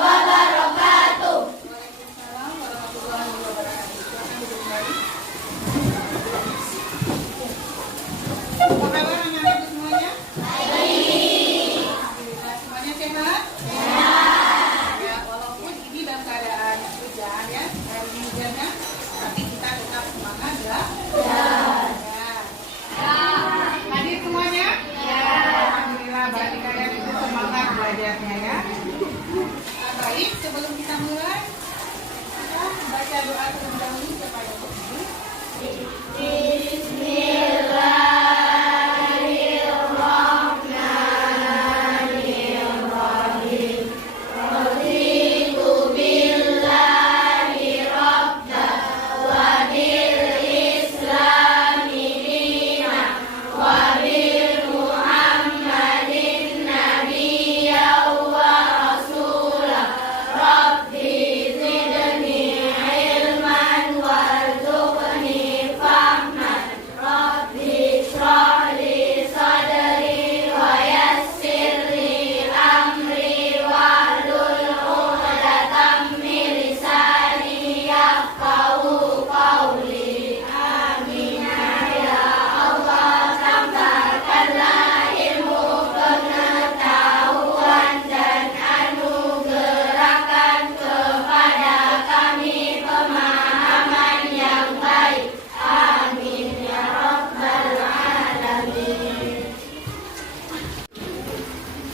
wabarakatuh. Apa kabar anak-anak semuanya? Baik. Alhamdulillah, semuanya sehat? Sehat. Ya, walaupun ini dalam keadaan hujan ya, hari ini hujannya, tapi kita tetap semangat ya. Ya. Hadir semuanya? Ya. Alhamdulillah, berarti kalian itu semangat belajarnya ya. Baik, sebelum kita mulai, kita baca doa terlebih dahulu kepada Tuhan.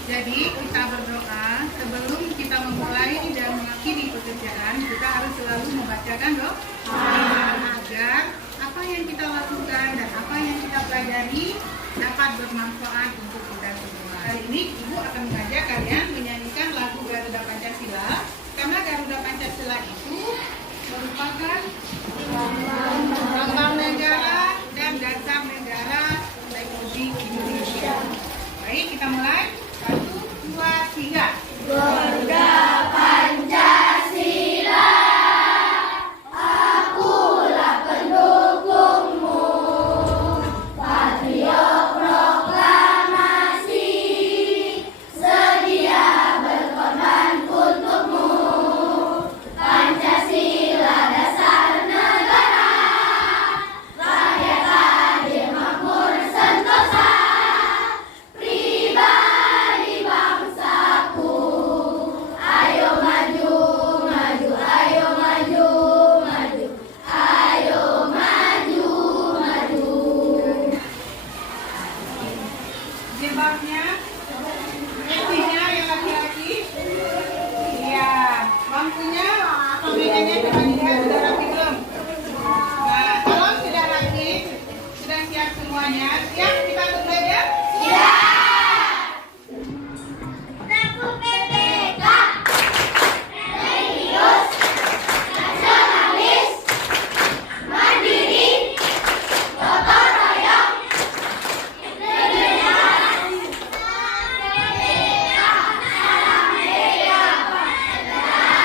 Jadi kita berdoa sebelum kita memulai dan mengakhiri pekerjaan, kita harus selalu membacakan doa agar apa yang kita lakukan dan apa yang kita pelajari dapat bermanfaat untuk kita semua. Hari ini Ibu akan mengajak kalian menyanyikan lagu Garuda Pancasila, karena Garuda Pancasila itu merupakan lambang negara dan dasar negara Republik Indonesia. Baik, kita mulai. 1, 2, 3. Garuda Pancasila, akulah pendukungmu. Patriot proklamasi, sedia berkorban untukmu. Pancasila dasar negara, rakyat adil makmur sentosa. Pribadi bangsaku, ayo maju, maju, ayo maju, maju, ayo maju, maju. Jilbabnya, mestinya yang laki-laki. Iya, bangkunya, mejanya coba dilihat sudah rapi belum? Nah, kalau sudah rapi, sudah siap semuanya, siap kita untuk belajar? Rapu PPK, religius, nasionalis, mandiri, gotong royong, negara, PPK, salam merdeka, pancasila,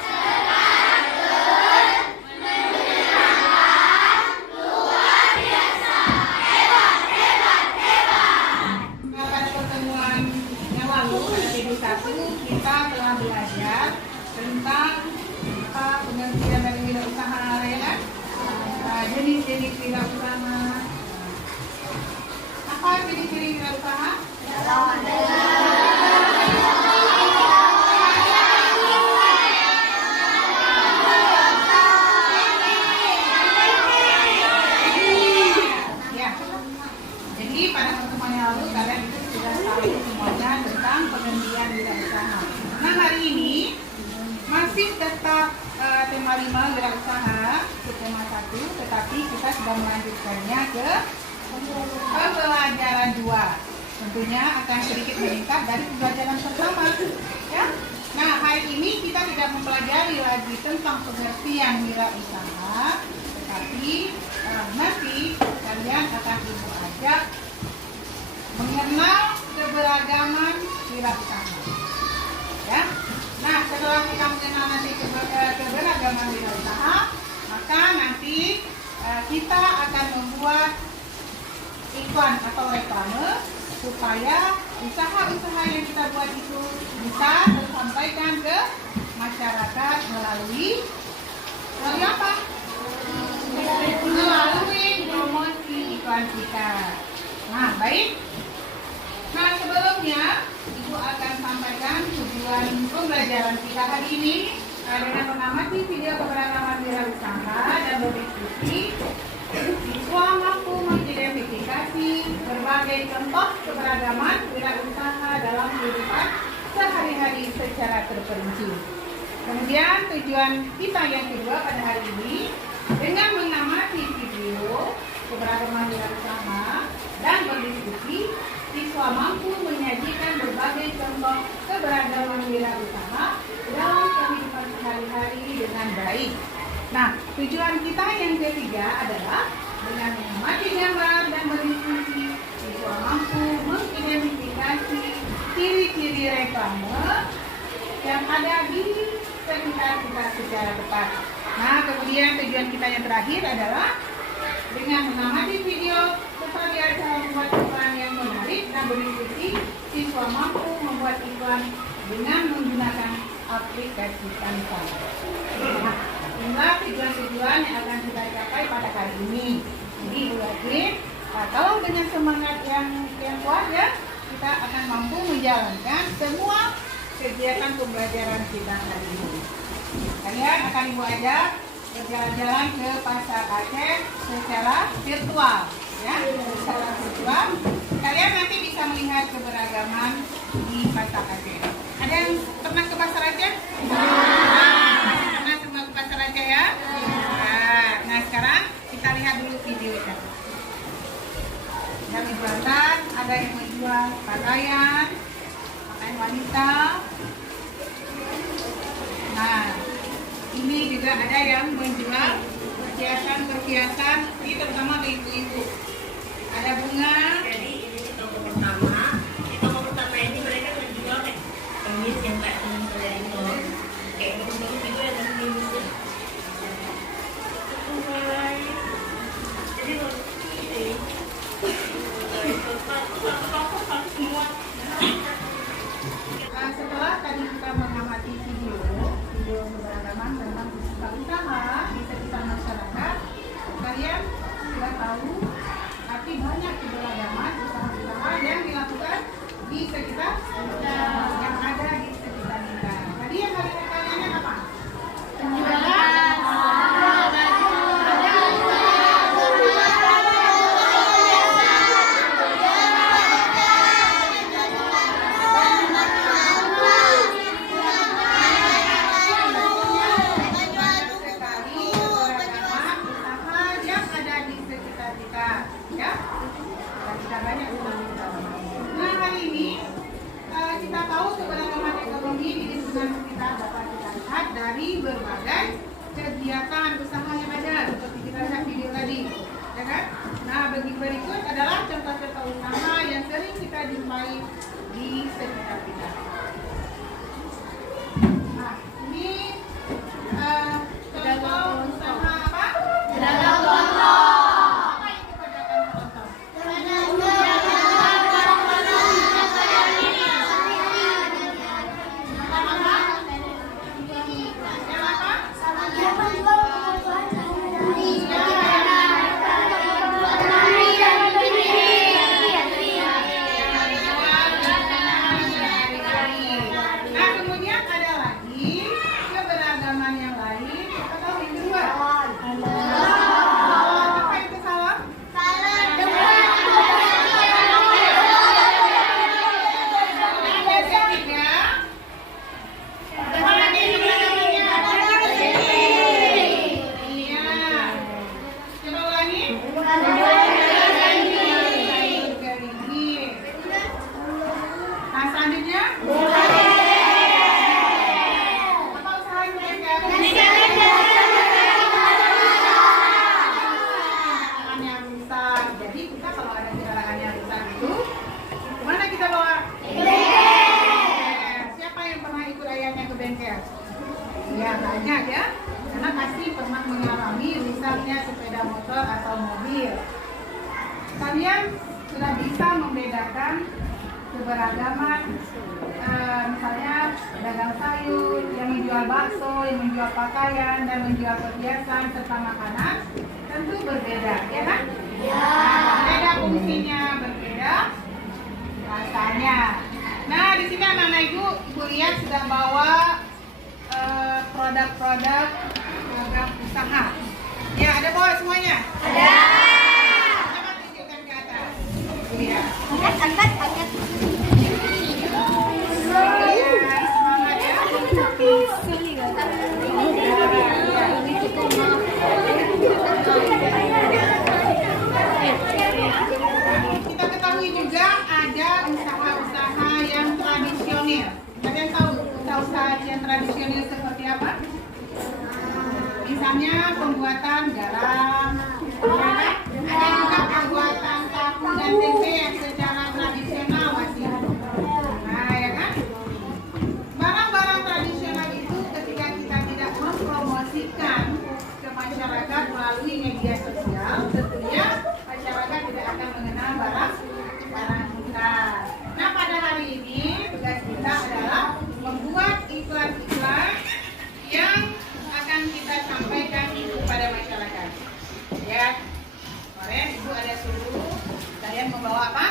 sekaligus, menyenangkan, luar biasa, hebat, hebat, hebat. Nah, pada pertemuan yang lalu, pada minggu 1, kita telah belajar tentang pengertian dari wirausaha, ya kan? Jenis-jenis wirausaha. Apa ciri-ciri wirausaha? Ya. Jadi pada pertemuan yang lalu kalian itu sudah tahu semuanya tentang pengertian wirausaha. Nah, hari ini masih tetap tema 5 wirausaha, itu tema 1, tetapi kita sudah melanjutkannya ke pembelajaran 2. Tentunya akan sedikit meningkat dari pembelajaran pertama, ya. Nah, hari ini kita tidak mempelajari lagi tentang pengertian wirausaha, tetapi nanti kalian akan Ibu ajak mengenal keberagaman wirausaha. Ya. Nah, setelah kita mengenal nanti keberagaman wirausaha, maka nanti kita akan membuat iklan atau reklame supaya usaha-usaha yang kita buat itu bisa tersampaikan ke masyarakat melalui apa? Melalui promosi iklan kita. Nah, baik. Nah, sebelumnya Ibu akan sampaikan tujuan pembelajaran kita hari ini dengan mengamati video keberagaman wirausaha dan berdiskusi. Siswa mampu mengidentifikasi berbagai contoh keberagaman wirausaha dalam kehidupan sehari-hari secara terperinci. Kemudian tujuan kita yang kedua pada hari ini dengan mengamati video keberagaman wirausaha dan berdiskusi, siswa mampu menyajikan berbagai contoh keberagaman wirausaha dalam kehidupan sehari-hari dengan baik. Nah, tujuan kita yang ketiga adalah dengan mengamati gambar dan berdiskusi, siswa mampu mengidentifikasi ciri-ciri reklame yang ada di sekitar kita secara tepat. Nah, kemudian tujuan kita yang terakhir adalah dengan mengamati video seperti acara membuat iklan yang menarik dan berdiskusi, siswa mampu membuat iklan dengan menggunakan aplikasi Canva. Nah, inilah tujuan-tujuan yang akan kita capai pada kali ini. Jadi, kalau dengan semangat yang kuat ya, kita akan mampu menjalankan semua kegiatan pembelajaran kita hari ini. Kalian akan Ibu ajak berjalan-jalan ke Pasar Aceh secara virtual, ya, secara virtual. Kalian nanti bisa melihat keberagaman di Pasar Aceh. Ada yang pernah ke Pasar Aceh? Pernah semua ke Pasar Aceh ya? Nah, sekarang kita lihat dulu videonya. Yang dijualkan ada yang menjual pakaian wanita. Nah, ini juga ada yang menjual perhiasan-perhiasan, ini terutama ke ibu-ibu. Ada bunga. Jadi ini toko pertama. Di toko pertama ini mereka menjual kemis yang kayak teman saya itu, kayak bagus-bagus itu ada kemisnya. Jadi semua. Setelah tadi kita mengamati video keberagaman tentang usaha di sekitar masyarakat, kalian sudah tahu arti banyak keberagaman usaha-usaha yang dilakukan di sekitar yang ada di sekitar kita. Tadi yang kalian apa? Nah, hari ini kita tahu keberagaman ekonomi di lingkungan sekitar dapat kita lihat dari berbagai kegiatan usaha yang ada, seperti kita lihat video tadi, ya kan? Nah, berikut adalah contoh-contoh usaha yang sering kita jumpai di sekitar kita. Nah, ini contoh usaha apa? Pedagang lontong. Apa itu pedagang lontong? banyak ya, karena pasti pernah mengalami rusaknya sepeda motor atau mobil. Kalian sudah bisa membedakan keberagaman, misalnya pedagang sayur, yang menjual bakso, yang menjual pakaian, dan menjual perhiasan serta makanan, tentu berbeda, ya kan? Berbeda fungsinya, berbeda rasanya. Nah, di sini anak-anak ibu lihat sudah bawa produk-produk program usaha. Ya, ada bawa semuanya? Ada. Coba tunjukkan ke atas. Lihat. Angkat. Semangat ya. Kita ketahui juga ada usaha-usaha yang tradisional. Kalian tahu usaha-usaha yang tradisional seperti apa? Misalnya pembuatan garam, ya kan? Ada juga pembuatan tahu dan tempe yang secara tradisional masih. Nah, ya kan? Barang-barang tradisional itu ketika kita tidak mempromosikan ke masyarakat melalui media sosial, tentunya masyarakat tidak akan mengenal barang kita. Nah, pada hari ini tugas kita adalah membuat iklan-iklan yang akan kita sampaikan kepada masyarakat. Ya, kemarin ibu ada suruh kalian membawa apa?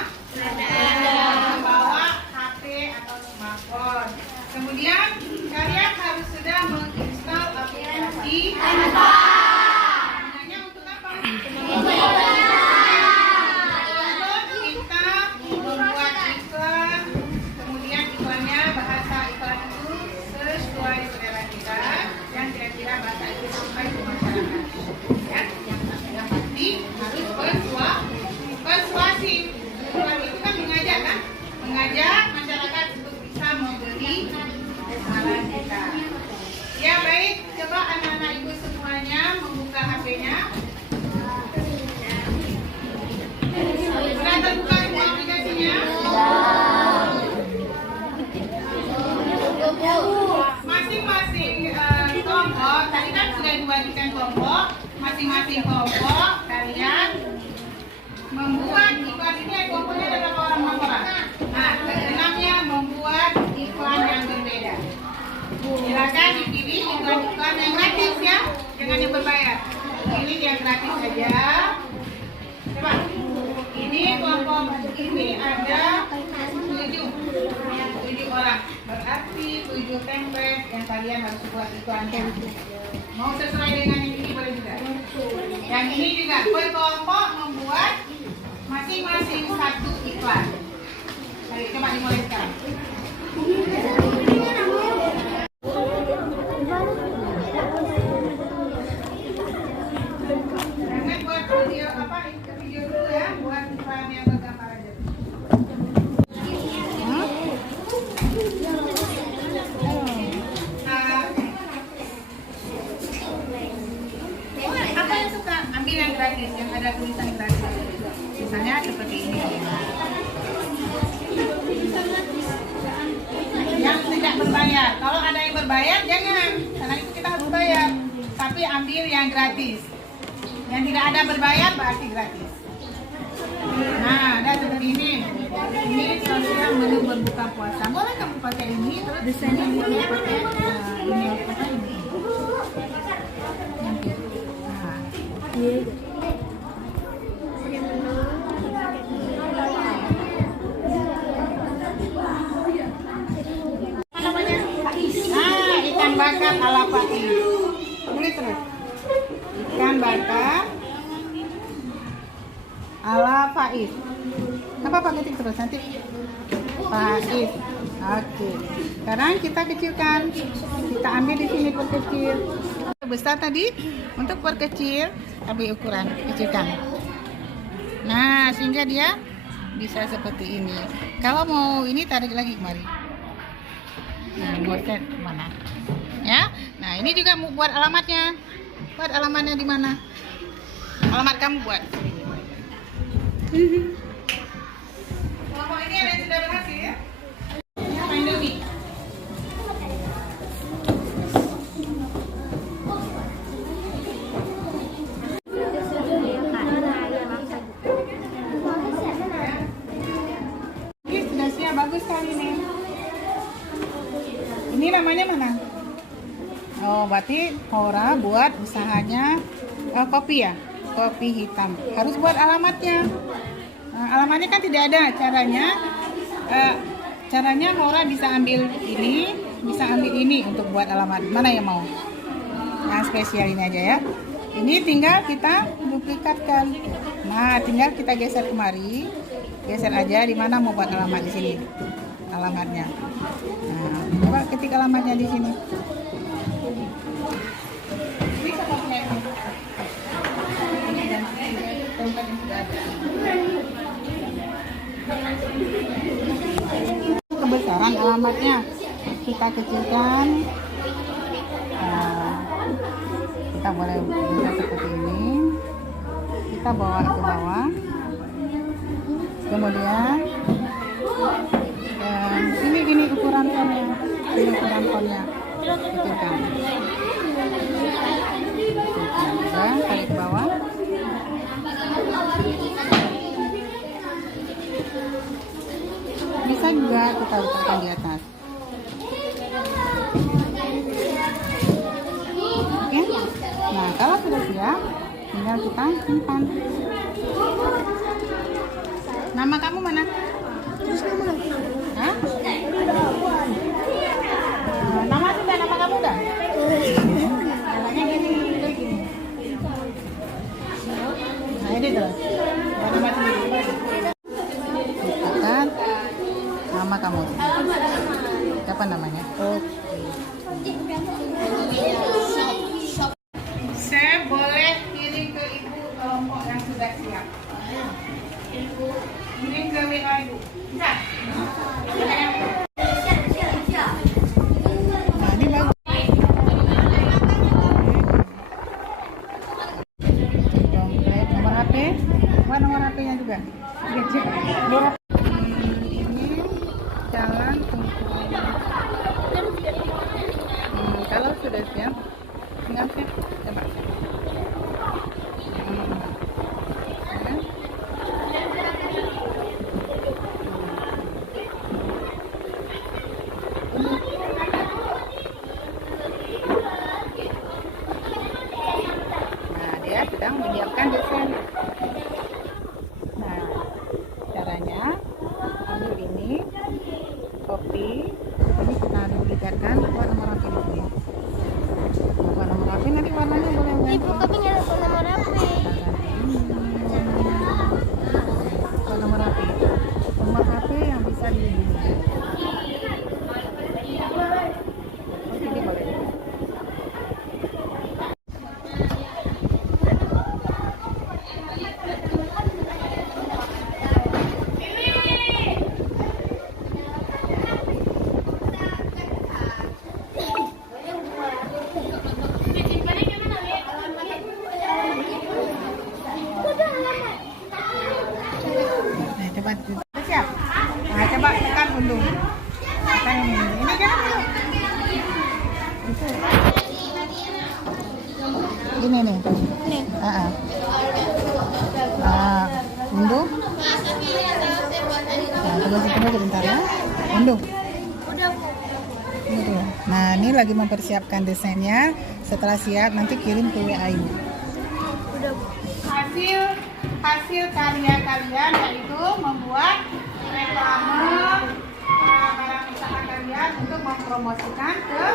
Membawa HP atau smartphone. Kemudian kalian harus sudah menginstal aplikasi Canva. Gunanya untuk apa? Kita membuat iklan, kemudian iklannya bahasa iklan itu sesuai selera kita yang kira-kira bahasa itu sampai ke masyarakat. Ya, yang pasti harus persuasif. Iklan itu kan mengajak kan? Mengajak masyarakat untuk bisa membeli barang kita. Ya baik, coba anak-anak ibu semuanya membuka HP-nya. Sudah terbuka semua aplikasinya? Masing-masing kelompok, tadi kan sudah dibagikan kelompok. Masing-masing kelompok kalian membuat iklan ini. Kelompoknya ada berapa orang? Nah, keenamnya membuat iklan yang berbeda. Silakan dipilih iklan-iklan yang gratis ya, jangan yang berbayar. Pilih yang gratis saja. Coba. Ini kelompok ini ada 7 orang. Berarti 7 template yang kalian harus buat iklannya. Mau sesuai dengan yang ini boleh juga. Yang ini juga per kelompok membuat masing-masing satu iklan. Ayo coba dimulai sekarang. Jangan buat video dulu ya, buat iklan yang bergambar aja. Apa yang suka? Ambil yang gratis, yang ada tulisan gratis. Misalnya seperti ini. Yang tidak berbayar. Kalau ada yang berbayar jangan, karena itu kita harus bayar. Tapi ambil yang gratis. Yang tidak ada berbayar berarti gratis. Nah, ada seperti ini. Ini sosial menu berbuka puasa. Boleh kamu pakai ini terus desainnya boleh pakai ini apa ini? Ikan bakar ala Faiz. Tulis terus. Ikan bakar ala Faiz. Apa Pak ketik terus nanti Faiz. Oke. Sekarang kita kecilkan. Kita ambil di sini perkecil. Besar tadi untuk perkecil, ambil ukuran kecilkan. Nah, sehingga dia bisa seperti ini. Kalau mau ini tarik lagi kemari. Nah, buatnya mana? Ya. Nah, ini juga mau buat alamatnya. Buat alamatnya di mana? Alamat kamu buat. Kelompok ini ada yang sudah berhasil ya? Indomie. Ini namanya mana? Oh, berarti Hora buat usahanya kopi ya? Kopi hitam. Harus buat alamatnya. Alamatnya kan tidak ada. Caranya Hora bisa ambil ini, bisa ambil ini untuk buat alamat. Mana yang mau? Yang spesial ini aja ya. Ini tinggal kita duplikatkan. Nah, tinggal kita geser kemari. Geser aja di mana mau buat alamat di sini. Alamatnya. Nah, coba ketik alamatnya di sini. Ini sepatunya ini. Tempat yang sudah ada. Kebesaran alamatnya kita kecilkan. Kita boleh buka seperti ini. Kita bawa ke bawah. Kemudian ini ukuran fonnya. Ini ukuran fonnya. Kecilkan. Kecilkan. Tarik ke bawah. Bisa juga kita letakkan di atas. Oke. Nah, kalau sudah siap, tinggal kita simpan. Nama kamu mana? Hah? Nama sudah, nama kamu udah? Namanya gini. Nah, ini tuh. Nama sendiri. Letakkan nama kamu. Siapa namanya? Saya boleh kirim ke ibu kelompok yang sudah siap. Kirim ke WA ibu. Bisa? Nah, ini bagus. Dompet, nomor HP. Buat nomor HP-nya juga. Ini jalan kalau sudah siap, tinggal siap. Coba. Nah, dia sedang menyiapkan desain. Nah, caranya ambil ini kopi, ini kita duplikatkan buat nomor HP di sini. Buat nomor HP nanti warnanya boleh ganti. Ibu tapi nggak ada nomor HP. Buat nomor HP, nomor HP yang bisa dihubungi. Ini boleh. Coba siap. Nah, coba tekan unduh. Tekan ini. Ini jangan tuh. Itu. Gini nih. Nih. Unduh. Nah, tunggu sebentar ya. Unduh. Udah. Nah, ini lagi mempersiapkan desainnya. Setelah siap nanti kirim ke WA ibu. Hasil karya kalian yaitu membuat reklame barang usaha kalian untuk mempromosikan ke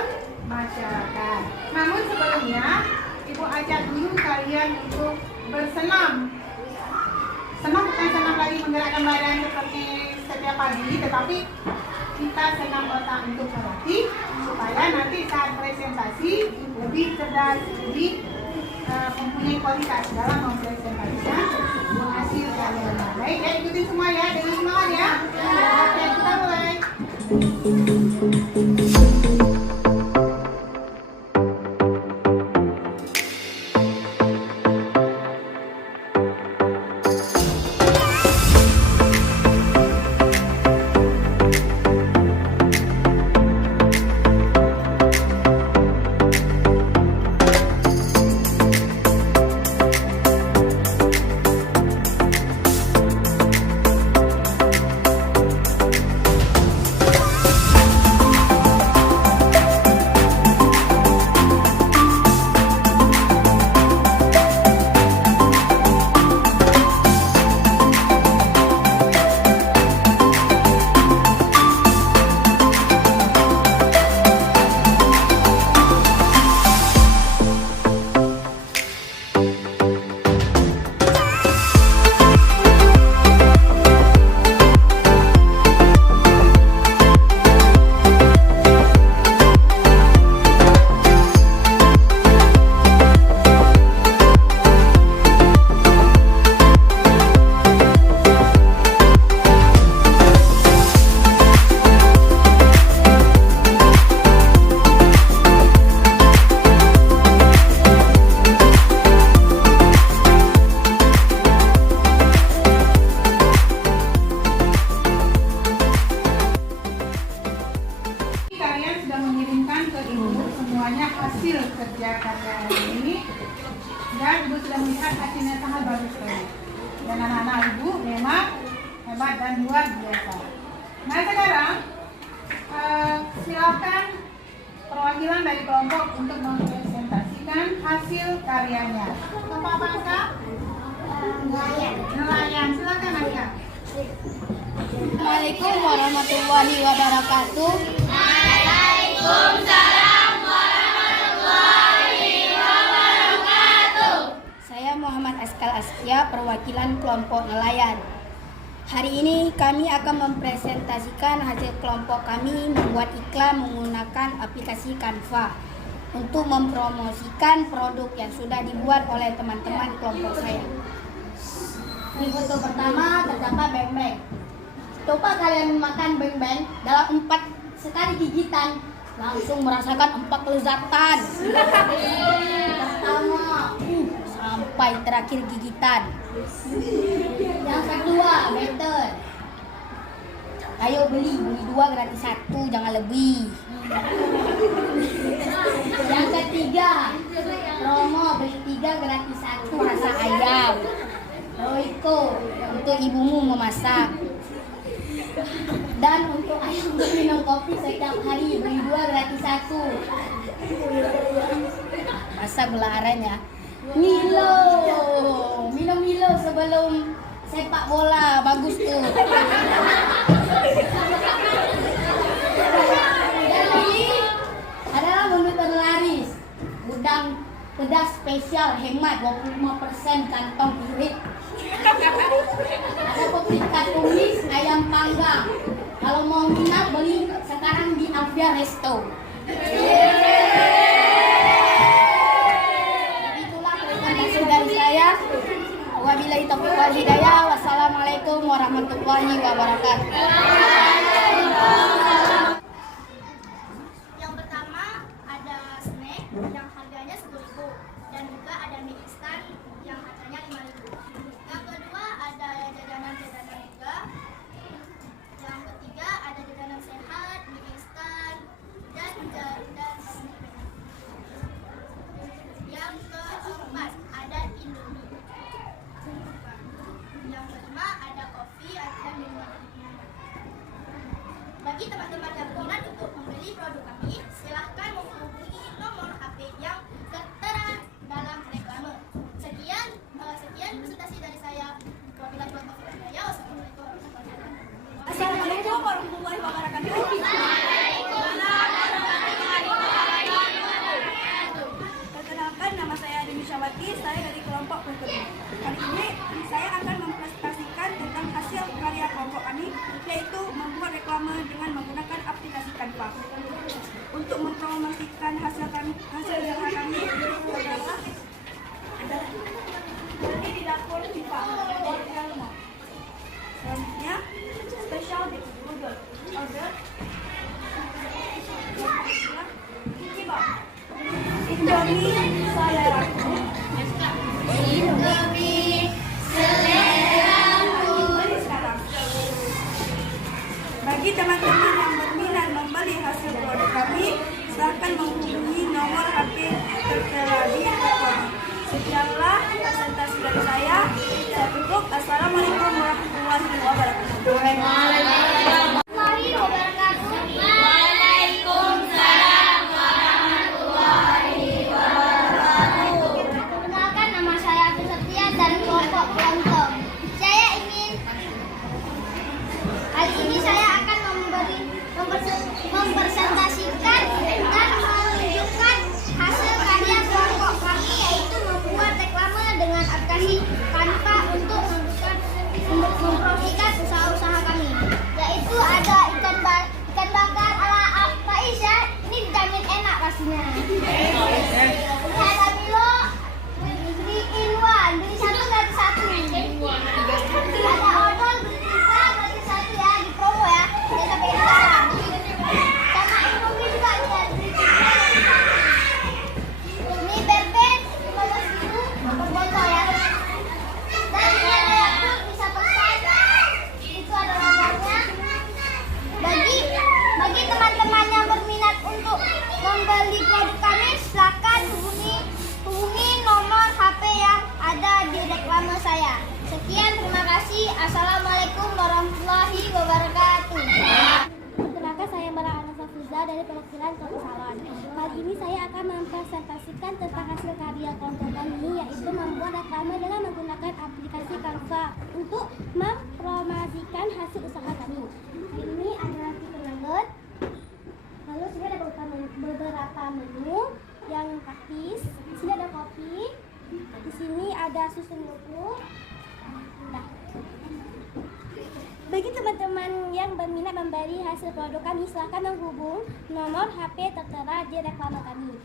masyarakat. Namun sebelumnya ibu ajak dulu kalian untuk bersenam. Senam bukan senam lagi menggerakkan badan seperti setiap pagi, tetapi kita senam otak untuk berlatih supaya nanti saat presentasi lebih cerdas, lebih mempunyai kualitas dalam mempresentasikan hasil kalian. Baik, ya ikutin semua ya, dengan semangat ya. Oke, kita mulai. namanya hasil kerja karya ini. Dan Ibu sudah melihat hasilnya sangat bagus sekali. Dan anak-anak Ibu memang hebat dan luar biasa. Nah sekarang silakan perwakilan dari kelompok untuk mempresentasikan hasil karyanya. Kelompok apa Kak? Nelayan. Silakan Kak. Assalamualaikum warahmatullahi wabarakatuh. Waalaikumsalam warahmatullahi wabarakatuh. Saya Muhammad Askal Askia, perwakilan kelompok nelayan. Hari ini kami akan mempresentasikan hasil kelompok kami membuat iklan menggunakan aplikasi Canva untuk mempromosikan produk yang sudah dibuat oleh teman-teman kelompok saya. Di foto pertama terdapat beng-beng. Coba kalian makan beng-beng dalam 4 sekali gigitan, langsung merasakan 4 kelezatan. Pertama, sampai terakhir gigitan. Yang kedua, better. Ayo beli 2 gratis 1, jangan lebih. Yang ketiga, promo beli 3 gratis 1 rasa ayam. Royco, untuk ibumu memasak. Dan untuk ayam minum kopi setiap hari beli 2 gratis 1. Masa gula aren ya. Milo, minum Milo sebelum sepak bola, bagus tuh. Dan ini adalah menu terlaris, udang pedas spesial hemat 25% kantong irit. Ada paprika tumis, ayam panggang. Kalau mau minat beli sekarang di Avia Resto. Itulah presentasi dari saya. Wabillahi taufiq wal hidayah. Wassalamualaikum warahmatullahi wabarakatuh. Yang pertama ada snack yang harganya 10.000 dan juga ada mie instan yang harganya 5.000. Yang kedua ada jajanan-jajanan juga. Yang ketiga ada jajanan sehat, mie instan dan snack. Yang keempat ada Indomie. Yang kelima ada kopi dan minuman. Bagi teman-teman yang berminat untuk membeli produk kami, silahkan menghubungi nomor HP yang tertera dalam reklame. Sekian presentasi dari saya. Wabillahi taufiq wal hidayah. Wassalamualaikum warahmatullahi wabarakatuh. Assalamualaikum warahmatullahi wabarakatuh. Perkenalkan, nama saya Adi Misyawati, saya dari kelompok Petani. Kali ini saya akan mempresentasikan tentang hasil karya kelompok kami, yaitu membuat reklame dengan menggunakan aplikasi Canva. Untuk mempromosikan hasil usaha kami adalah beli di dapur Viva. Selanjutnya, spesial di Google. Order Kibak. Indomie seleraku. Indomie seleraku. Beli sekarang. Bagi teman-teman yang berminat membeli hasil produk kami, silakan menghubungi nomor HP tertera di reklame. Sekianlah presentasi dari saya. Saya tutup. Assalamualaikum warahmatullahi wabarakatuh. Warahmatullahi wabarakatuh. Waalaikumsalam warahmatullahi wabarakatuh. Perkenalkan, nama saya Afif Setia dari kelompok Kelontong. Kali ini saya akan mempresentasikan dan menunjukkan hasil karya kelompok kami, yaitu membuat reklame dengan aplikasi Canva untuk mempromosikan usaha-usaha kami, yaitu ada ikan bakar ala Faiz ya. Ini dijamin enak pastinya. Ini ada Milo, beli in one, beli 1 gratis 1. Ada odol, beli 3 gratis 1 ya, di promo ya. Jadi sampai lebaran. Sama Indomie juga bisa beli 3. Ini bebek 15.000 per botol ya. Dan ini ada Yakult bisa pesan. Itu ada nomornya. Bagi teman-teman yang berminat untuk membeli produk kami, silakan hubungi nomor HP yang ada di reklame saya. Sekian, terima kasih. Assalamualaikum warahmatullahi wabarakatuh. Perkenalkan, saya Mara Anasa Fuza dari perwakilan Kota Salon. Kali ini saya akan mempresentasikan tentang hasil karya kelompok kami, yaitu membuat reklame dengan menggunakan aplikasi Canva untuk mempromosikan hasil usaha kami. Ini adalah fitur nugget. Lalu sini ada beberapa menu yang praktis. Di sini ada kopi. Di sini ada susu buku. Nah, bagi teman-teman yang berminat membeli hasil produk kami, silahkan menghubung nomor HP tertera di reklame kami.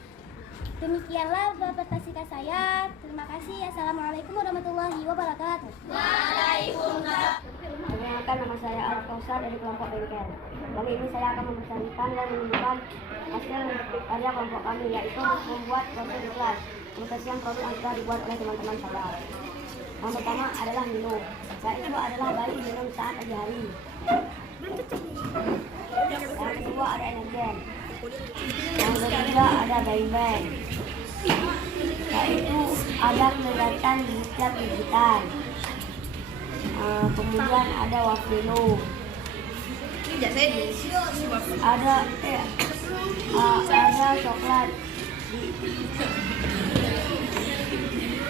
Demikianlah presentasi saya. Terima kasih. Assalamualaikum warahmatullahi wabarakatuh. Perkenalkan, nama saya Arif Kausar dari kelompok Bengkel. Kali ini saya akan mempresentasikan dan menunjukkan hasil karya kelompok kami, yaitu membuat proses iklan. Mempresentasikan produk yang telah dibuat oleh teman-teman saya. Yang pertama adalah minum, yaitu adalah bayi minum saat pagi hari. Yang kedua ada energen. Yang ketiga ada bang-bang, yaitu ada kelihatan digital. Kemudian ada wafelo, ada coklat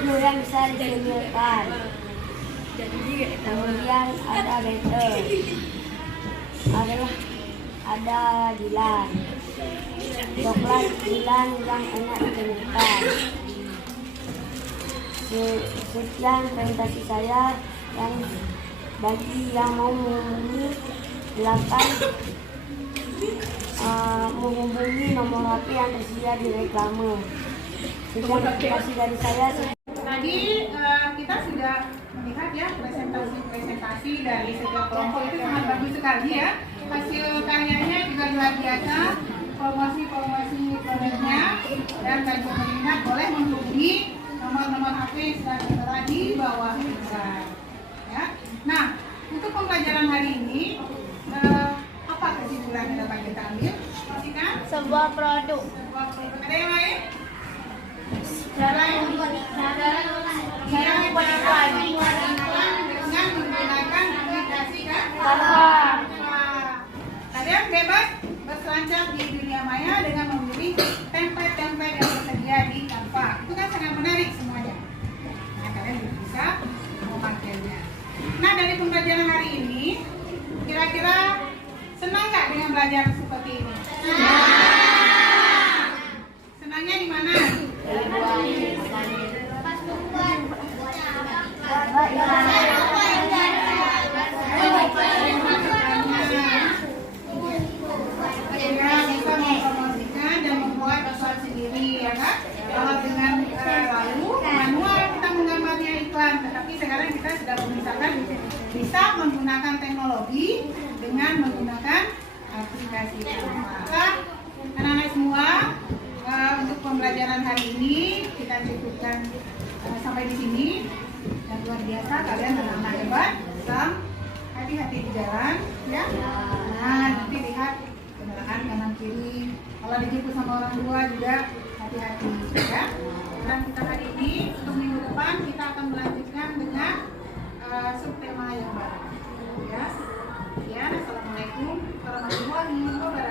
yang bisa dicemilkan. Kemudian ada betel, ada dilan, coklat dilan yang enak dicemilkan. Sekian presentasi saya, dan bagi yang mau menghubungi nomor HP yang tersedia di reklame. Sekian terima dari saya. Tadi kita sudah melihat ya presentasi dari setiap kelompok, itu sangat bagus sekali ya. Hasil karyanya juga luar biasa, promosi produknya, dan bagi peminat boleh menghubungi nomor HP yang sudah tertera di bawah iklan. Ya. Nah, untuk pembelajaran hari ini, apa kesimpulan yang dapat kita ambil? Pastikan Sebuah produk. Ada yang lain? Cara membuat iklan. Cara membuat iklan dengan menggunakan aplikasi kan? Canva. Kalian bebas berselancar di dunia maya dengan memilih template-template yang tersedia di Canva. Itu kan sangat menarik semuanya. Nah, kalian bisa memakainya. Nah, dari pembelajaran hari ini, kira-kira senang nggak dengan belajar seperti ini? Senangnya di mana? Ya, bisa mempromosikan dan membuat iklan sendiri, ya kan? Kalau dengan lalu manual kita menggambarnya iklan, tetapi sekarang kita sudah memisahkan, bisa menggunakan teknologi dengan menggunakan aplikasi. Maka anak-anak semua, untuk pembelajaran hari ini kita cukupkan sampai di sini. Dan luar biasa, kalian anak-anak hebat. Hati-hati di jalan, ya. Nah, nanti lihat kendaraan kanan kiri. Kalau dijemput sama orang tua juga hati-hati, ya. Dan kita hari ini untuk minggu depan kita akan melanjutkan dengan subtema yang baru. Ya. Assalamualaikum warahmatullahi wabarakatuh.